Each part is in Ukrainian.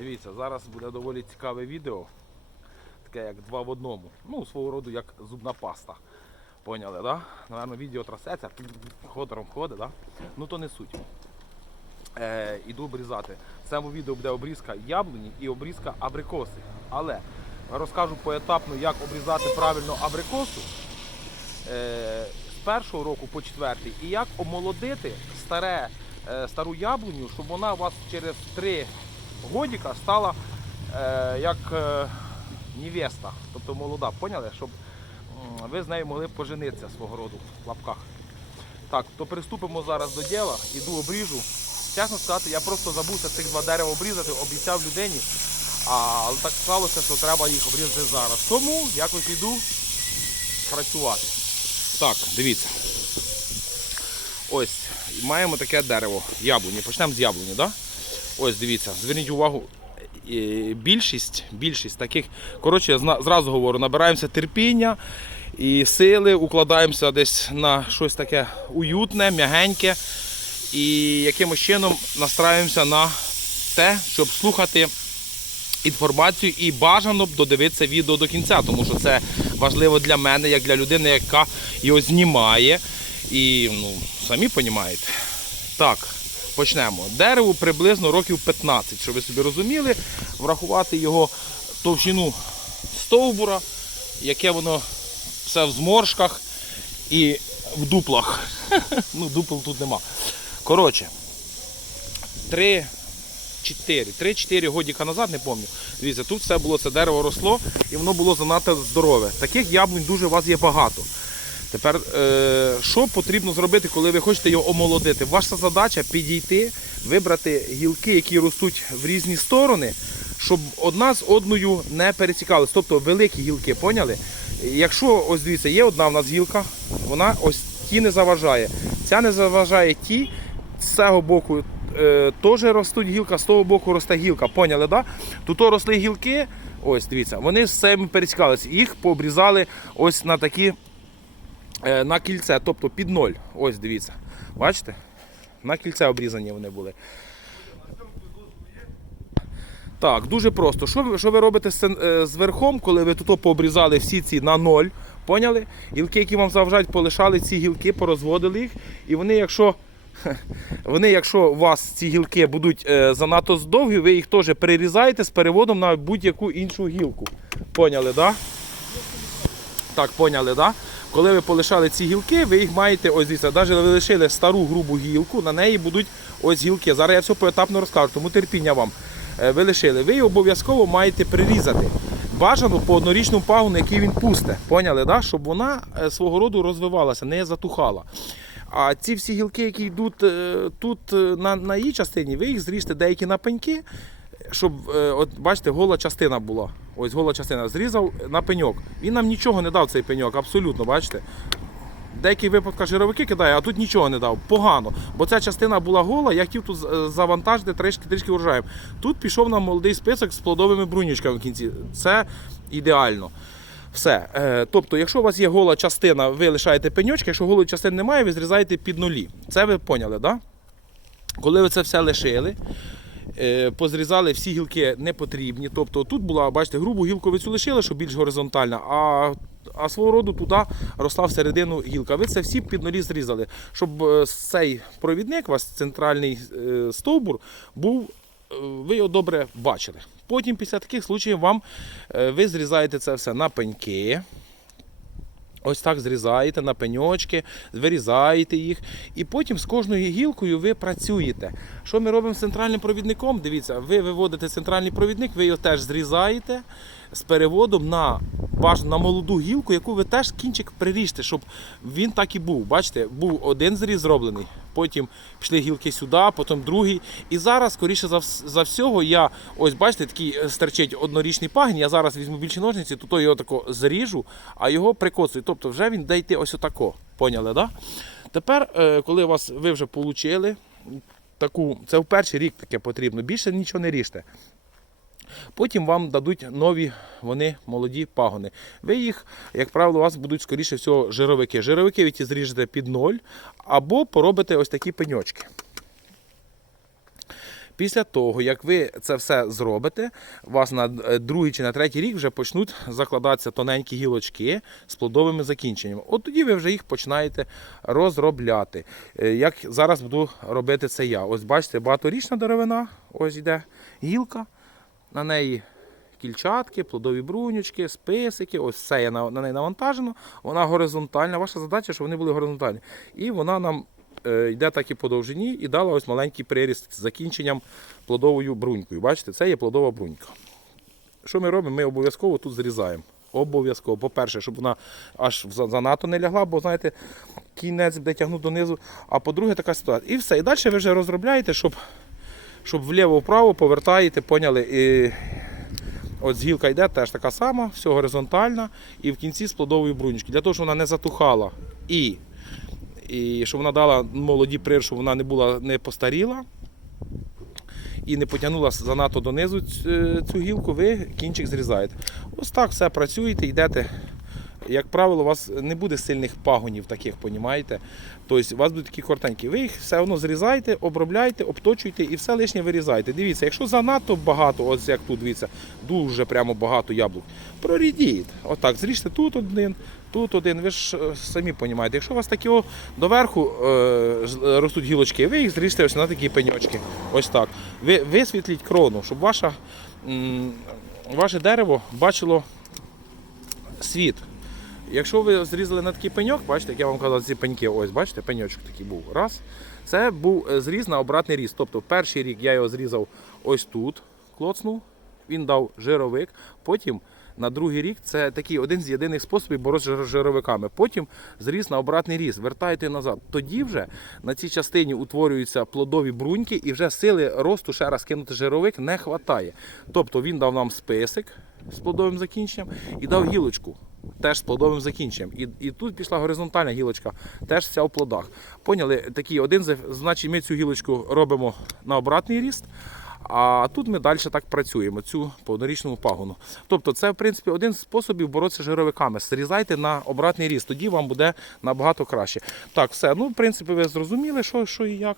Дивіться, зараз буде доволі цікаве відео. Таке як два в одному. Ну, свого роду як зубна паста. Поняли, да? Наверно, відео трасеться, ходором ходить, да? Ну то не суть. Е, іду обрізати. В цьому відео буде обрізка яблуні і обрізка абрикоси. Але розкажу поетапно, як обрізати правильно абрикосу е, з першого року по четвертий і як омолодити старе, е, стару яблуню, щоб вона у вас через три годіка стала е, як е, невеста, тобто молода, поняли? Щоб ви з нею могли поженитися свого роду в лапках. Так, то приступимо зараз до діла, іду обріжу. Чесно сказати, я просто забувся цих два дерева обрізати, обіцяв людині, але так сталося, що треба їх обрізати зараз. Тому якось йду працювати. Так, дивіться. Ось, маємо таке дерево, яблуні. Почнемо з яблуні, да? Ось, дивіться, зверніть увагу, е, більшість, більшість таких, коротше, я зразу говорю, набираємося терпіння і сили, укладаємося десь на щось таке уютне, м'ягеньке і якимось чином настраюємося на те, щоб слухати інформацію і бажано б додивитися відео до кінця, тому що це важливо для мене, як для людини, яка його знімає. І ну, самі розумієте. Так, почнемо. Дереву приблизно років 15, щоб ви собі розуміли, врахувати його товщину стовбура, яке воно все в зморшках і в дуплах. Ну, дупл тут нема. Коротше, 3 4, 3-4 годіка назад, не пам'ятаю. Дивіться, тут все було, це дерево росло і воно було занадто здорове. Таких яблунь дуже у вас є багато. Тепер, е, що потрібно зробити, коли ви хочете його омолодити? Ваша задача підійти, вибрати гілки, які ростуть в різні сторони, щоб одна з одною не пересікалися. Тобто великі гілки, поняли? Якщо ось дивіться, є одна в нас гілка, вона ось ті не заважає. Ця не заважає ті, з цього боку е, теж ростуть гілка, з того боку росте гілка. Поняли, да? Тут росли гілки, ось дивіться, вони з цим пересікалися. Їх пообрізали ось на такі на кільце, тобто під ноль. Ось дивіться. Бачите? На кільце обрізані вони були. Так, дуже просто. Що що ви робите з, е, з верхом, коли ви тут пообрізали всі ці на ноль? Поняли? Гілки, які вам заважають, полишали ці гілки, порозводили їх. І вони, якщо вони, якщо у вас ці гілки будуть е, занадто довгі, ви їх теж перерізаєте з переводом на будь-яку іншу гілку. Поняли, так? Да? Так, поняли, да? Коли ви полишали ці гілки, ви їх маєте, ось дивіться, навіть ви лишили стару грубу гілку, на неї будуть ось гілки. Зараз я все поетапно розкажу, тому терпіння вам. Е, Ви лишили. Ви її обов'язково маєте прирізати. Бажано по однорічному пагону, який він пусте. Поняли, да? щоб вона е, свого роду розвивалася, не затухала. А ці всі гілки, які йдуть е, тут на, на її частині, ви їх зріжте деякі на пеньки, щоб, е, от бачите, гола частина була. Ось гола частина. Зрізав на пеньок. Він нам нічого не дав цей пеньок, абсолютно, бачите. В деяких випадках жировики кидає, а тут нічого не дав. Погано. Бо ця частина була гола, я хотів тут е, завантажити трішки трішки урожаєм. Тут пішов нам молодий список з плодовими брунючками в кінці. Це ідеально. Все. Е, тобто, якщо у вас є гола частина, ви лишаєте пеньочки, якщо голої частини немає, ви зрізаєте під нулі. Це ви поняли, так? Да? Коли ви це все лишили, позрізали всі гілки не потрібні. Тобто тут була, бачите, грубу гілку ви лишили, що більш горизонтальна, а, а свого роду туди росла всередину гілка. Ви це всі під нулі зрізали, щоб е, цей провідник, у вас центральний е, стовбур, був. е, Ви його добре бачили. Потім, після таких случаїв, вам е, ви зрізаєте це все на пеньки. Ось так зрізаєте на пеньочки, вирізаєте їх. І потім з кожною гілкою ви працюєте. Що ми робимо з центральним провідником? Дивіться, ви виводите центральний провідник, ви його теж зрізаєте з переводом на, баж- на молоду гілку, яку ви теж кінчик приріжте, щоб він так і був. Бачите, був один зріз зроблений, потім пішли гілки сюди, потім другий. І зараз, скоріше за, за всього, я ось бачите, такий е, стерчить однорічний пагін. Я зараз візьму більші ножниці, то його тако заріжу, а його прикоцую. Тобто вже він де йти ось отако. Поняли, да? Тепер, е, коли вас ви вже отримали таку, це в перший рік таке потрібно, більше нічого не ріжте. Потім вам дадуть нові вони молоді пагони. Ви їх, як правило, у вас будуть скоріше всього жировики. Жировики ви ті зріжете під ноль або поробите ось такі пеньочки. Після того, як ви це все зробите, у вас на е, другий чи на третій рік вже почнуть закладатися тоненькі гілочки з плодовими закінченнями. От тоді ви вже їх починаєте розробляти. Е, Як зараз буду робити це я. Ось бачите, багаторічна деревина, ось йде гілка, на неї кільчатки, плодові брунючки, списики, ось все є на, на неї навантажено. Вона горизонтальна. Ваша задача, щоб вони були горизонтальні. І вона нам е, йде так і по довжині і дала ось маленький приріст з закінченням плодовою брунькою. Бачите, це є плодова брунька. Що ми робимо? Ми обов'язково тут зрізаємо. Обов'язково. По-перше, щоб вона аж занадто не лягла, бо знаєте, кінець буде тягнути донизу. А по-друге, така ситуація. І все. І далі ви вже розробляєте, щоб, щоб вліво-вправо повертаєте, поняли. І От гілка йде теж така сама, все горизонтальна, і в кінці з плодової брунічки. Для того, щоб вона не затухала і, і щоб вона дала молоді прир, щоб вона не була не постаріла і не потягнула занадто донизу цю гілку, ви кінчик зрізаєте. Ось так все працюєте, йдете. Як правило, у вас не буде сильних пагонів таких, понімаєте? Тобто у вас будуть такі коротенькі. Ви їх все одно зрізаєте, обробляєте, обточуєте і все лишнє вирізаєте. Дивіться, якщо занадто багато, ось як тут, дивіться, дуже прямо багато яблук, прорідіть. Отак, зріжте тут один, тут один. Ви ж е, самі розумієте, якщо у вас такі о, доверху е, ростуть гілочки, ви їх зріжте ось на такі пеньочки. Ось так. Ви висвітліть крону, щоб ваша, м, ваше дерево бачило світ. Якщо ви зрізали на такий пеньок, бачите, як я вам казав, ці пеньки, ось бачите, пеньочок такий був. Раз. Це був е, зріз на обратний ріст. Тобто перший рік я його зрізав ось тут, клоцнув, він дав жировик. Потім на другий рік це такий один з єдиних способів боротися з жировиками. Потім зріз на обратний ріст, вертаєте назад. Тоді вже на цій частині утворюються плодові бруньки і вже сили росту ще раз кинути жировик не вистачає. Тобто він дав нам списик з плодовим закінченням і дав гілочку. Теж з плодовим закінченням. І, і тут пішла горизонтальна гілочка, теж вся в плодах. Поняли? Такий один значить, ми цю гілочку робимо на обратний ріст. А тут ми далі так працюємо, цю по пагону. Тобто, це в принципі один з способів боротися з жировиками. Зрізайте на обратний ріст, тоді вам буде набагато краще. Так, все. Ну, в принципі, ви зрозуміли, що, що і як.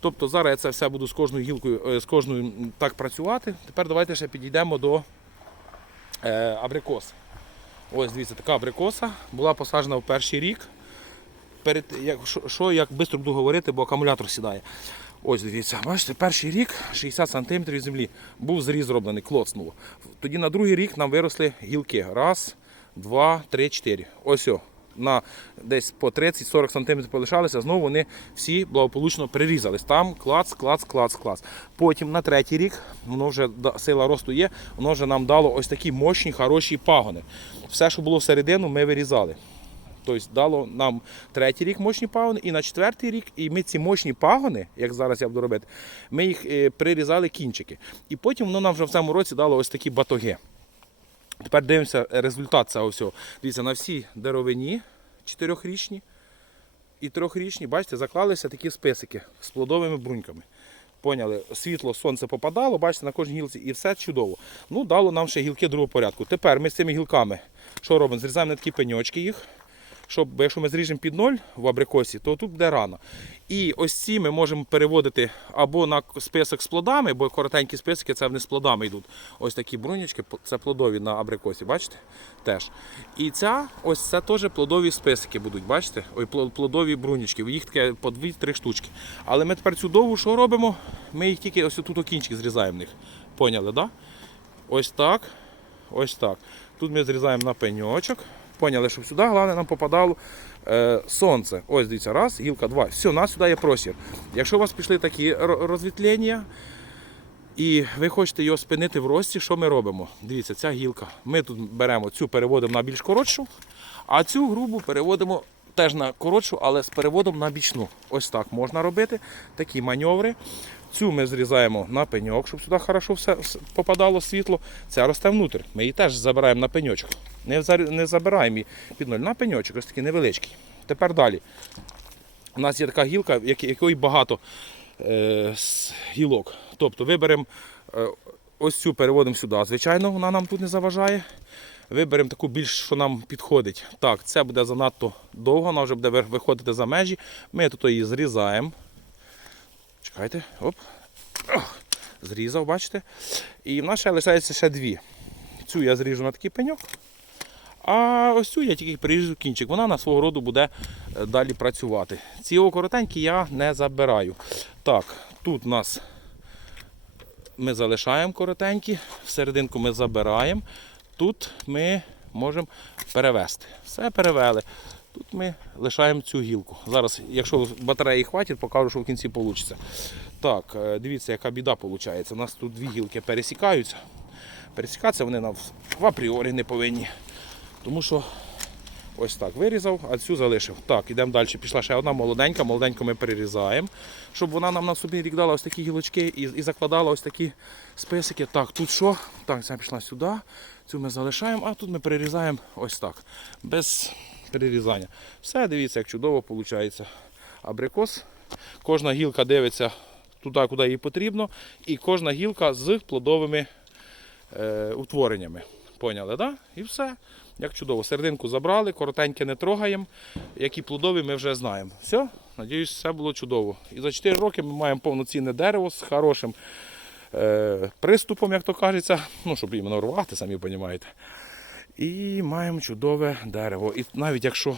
Тобто зараз я це все буду з кожною гілкою, е, з кожною так працювати. Тепер давайте ще підійдемо до е, абрикос. Ось дивіться, така абрикоса була посаджена в перший рік. Перед, як, що як швидко буду говорити, бо акумулятор сідає. Ось дивіться, бачите, перший рік 60 см землі був зріз зроблений, клоцнуло. Тоді на другий рік нам виросли гілки. Раз, два, три, чотири. Ось о. На десь по 30-40 см полишалися, знову вони всі благополучно перерізались. Там клац, клац, клац, клац. Потім на третій рік, воно вже сила росту є, воно вже нам дало ось такі мощні, хороші пагони. Все, що було всередину, ми вирізали. Тобто дало нам третій рік мощні пагони, і на четвертий рік, і ми ці мощні пагони, як зараз я буду робити, ми їх е, прирізали кінчики. І потім воно нам вже в цьому році дало ось такі батоги. Тепер дивимося результат цього всього. Дивіться, на всій деревині чотирьохрічні і трьохрічні, бачите, заклалися такі списики з плодовими бруньками. Поняли, світло, сонце попадало, бачите, на кожній гілці, і все чудово. Ну, дало нам ще гілки другого порядку. Тепер ми з цими гілками що робимо? Зрізаємо на такі пеньочки їх. Щоб, якщо ми зріжемо під ноль в абрикосі, то тут буде рано. І ось ці ми можемо переводити або на список з плодами, бо коротенькі списки це вони з плодами йдуть. Ось такі брунючки, це плодові на абрикосі, бачите? Теж. І ця, ось це теж плодові списики будуть, бачите? Ой, плодові брунючки. Їх таке по 2-3 штучки. Але ми тепер цю довгу що робимо? Ми їх тільки ось тут кінчик зрізаємо них. Поняли, так? Да? Ось так. Ось так. Тут ми зрізаємо на пеньочок. Поняли, щоб сюди головне нам попадало е, сонце. Ось дивіться, раз, гілка, два. Все, у нас сюди є простір. Якщо у вас пішли такі розвітлення, і ви хочете його спинити в рості, що ми робимо? Дивіться, ця гілка. Ми тут беремо цю, переводимо на більш коротшу, а цю грубу переводимо теж на коротшу, але з переводом на бічну. Ось так можна робити. Такі маневри. Цю ми зрізаємо на пеньок, щоб сюди хорошо все попадало світло. Ця росте внутрь. Ми її теж забираємо на пеньочок. Не забираємо її під ноль. На пеньочок, ось такий невеличкий. Тепер далі. У нас є така гілка, якої багато е, гілок. Тобто виберемо е, ось цю переводимо сюди. Звичайно, вона нам тут не заважає. Виберемо таку більш, що нам підходить. Так, це буде занадто довго, вона вже буде виходити за межі. Ми тут її зрізаємо. Чекайте, оп. Ох. Зрізав, бачите? І в нас ще лишається ще дві. Цю я зріжу на такий пеньок. А ось цю я тільки приріжу кінчик. Вона на свого роду буде е, далі працювати. Ці коротенькі я не забираю. Так, тут у нас ми залишаємо коротенькі, всерединку ми забираємо. Тут ми можемо перевести. Все перевели. Тут ми лишаємо цю гілку. Зараз, якщо батареї хватить, покажу, що в кінці вийде. Так, е, дивіться, яка біда виходить. У нас тут дві гілки пересікаються. Пересікатися вони нам в апріорі не повинні. Тому що ось так вирізав, а цю залишив. Так, ідемо далі. Пішла ще одна молоденька, молоденьку ми перерізаємо, щоб вона нам на собі рік ось такі гілочки і, і закладала ось такі списики. Так, тут що? Так, ця пішла сюди, цю ми залишаємо, а тут ми перерізаємо ось так. Без перерізання. Все, дивіться, як чудово виходить. Абрикос. Кожна гілка дивиться туди, куди їй потрібно, і кожна гілка з плодовими е, утвореннями. Поняли? Да? І все. Як чудово. Серединку забрали, коротеньке не трогаємо. Які плодові ми вже знаємо. Все, надіюсь, все було чудово. І за 4 роки ми маємо повноцінне дерево з хорошим е, приступом, як то кажеться. Ну, щоб іменно рвати, самі розумієте. І маємо чудове дерево. І навіть якщо